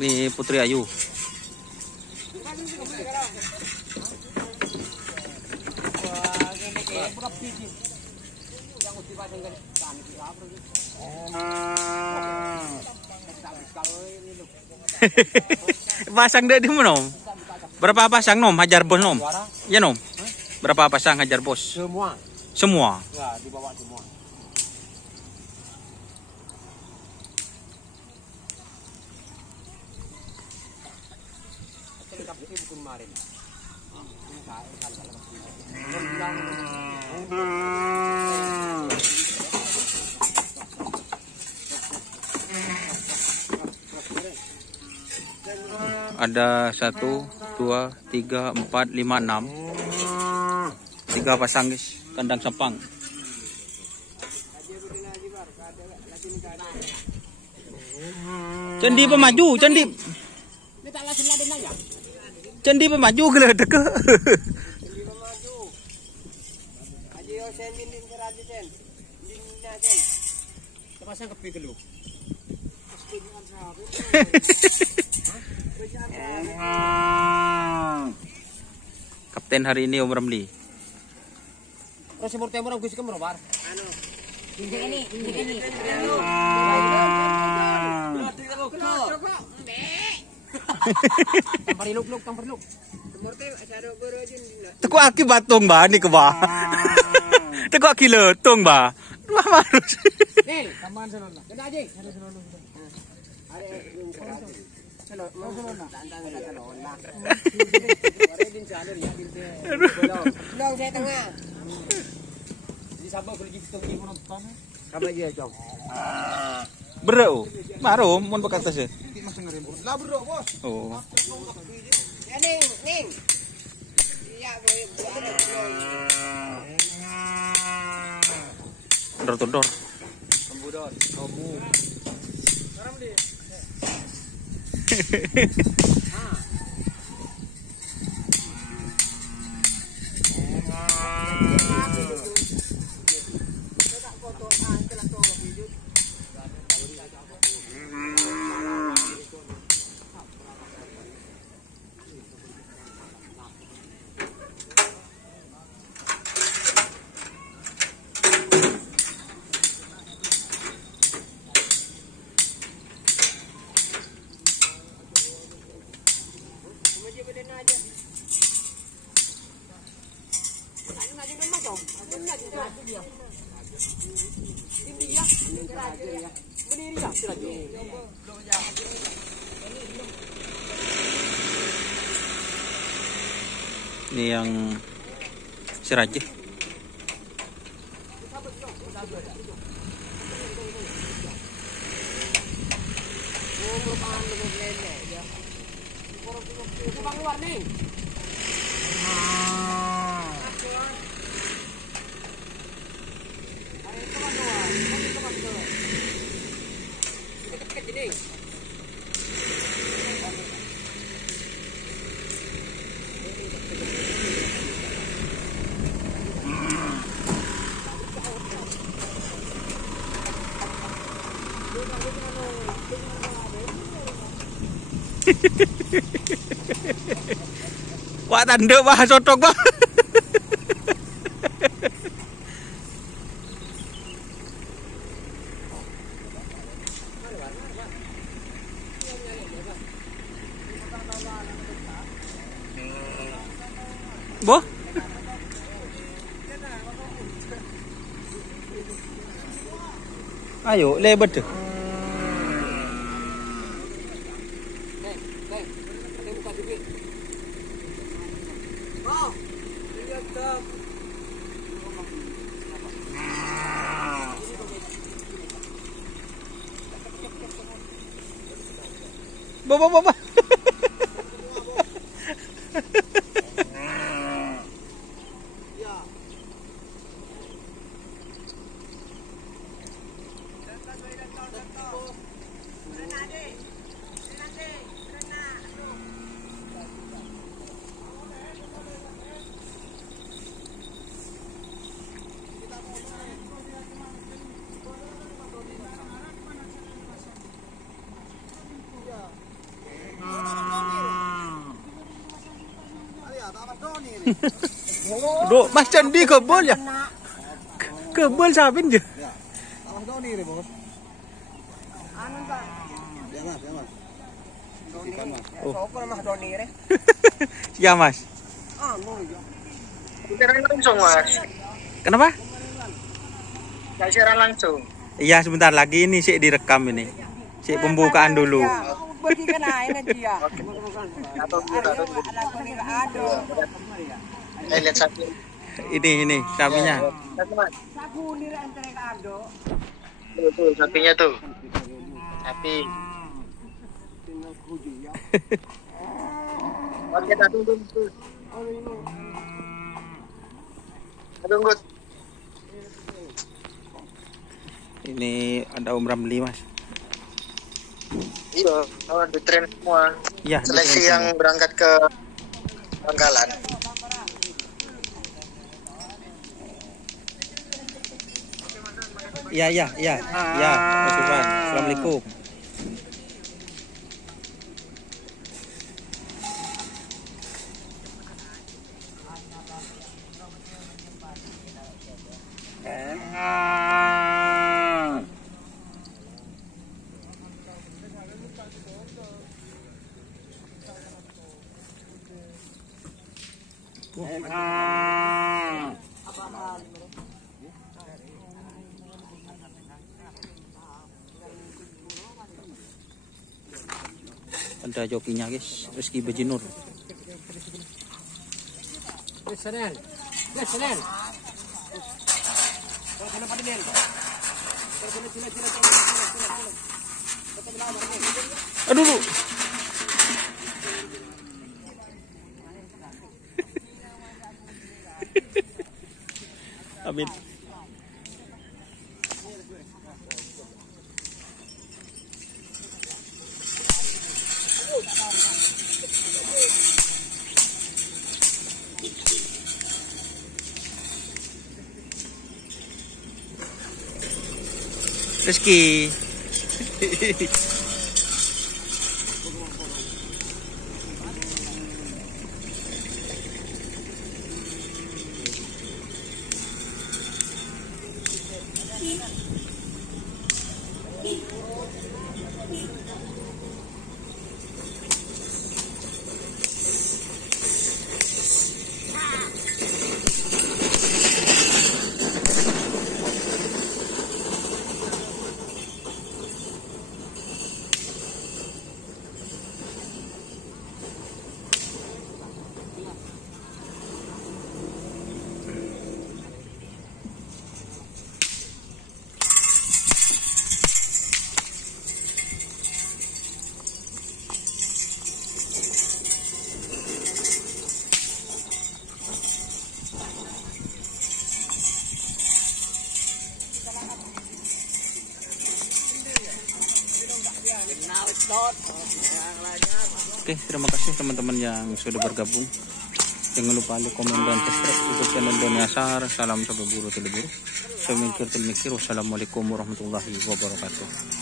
Ini Putri Ayu. Pasang deh di mana, Nom? Berapa pasang, Nom? Hajar bos, Nom? Ya, Nom? Berapa pasang hajar bos? Semua. Semua? Ya, dibawa semua. Ada 1, 2, 3, 4, 5, 6. 3 pasang, guys. Kandang Sepang. Candi pemaju, candi. Candi pemaju geledek ke. Pasang kepi dulu. Kapten hari ini Om Ramli. Terus semur temur aku sih kemerobar. Anu. Ini. Tampar iluk. Semur teh asaro berojun. Teku aki batung ba ni ke ba. Teku aki letung ba. Wah marus. Nih, tambahan salon. Kena aja. Ada salon. Ada yung salon. Salon na. Tantang na salon na. Ore din salon ya din te. Belum saya tengah. Jadi sabar kalau gitu kita nonton. Kamu aja, Cong. Bro, baru mun bekas tas. Lah bro, bos. Oh. Ya ning. Iya, Dor. Kembudon, kamu. Sekarang di. Ini yang Siraje. Wah tanduk bah sotok bah. Boh. Ayo lebet tuh. Bapak. Dok, Mas Candi kebol ya? Kebol sabin je. Tawas Doni ini, Bos. Anu, Pak. Ya, Mas. Doni. Oh. Sopo nama Doni ini? Ya, Mas. Anu, ya. Siaran langsung, Mas. Kenapa? Nggak siaran langsung. Iya, sebentar lagi ini sih direkam ini. Sih pembukaan dulu. Bagi kenain dia. Atau kita lihat sapi. Ini sapinya. Satu, Mas. Saku ni antara Ado. Tuh, sapinya tuh. Sapi. Oke, tunggu. Tunggu. Ini ada Om Ramli, Mas. Iya, di tren semua. Iya, Seleksi yang berangkat ke Bangkalan. Iya. Ya, Mas Ivan. Assalamualaikum. Ada jokinya, guys. Rizky Bejinur. Senen. Aduh. Amin. Rizky. Oke, terima kasih teman-teman yang sudah bergabung. Jangan lupa like, komen, dan subscribe untuk channel Doni Asar. Salam sahabat buru teleburu. Semikir. Wassalamualaikum warahmatullahi wabarakatuh.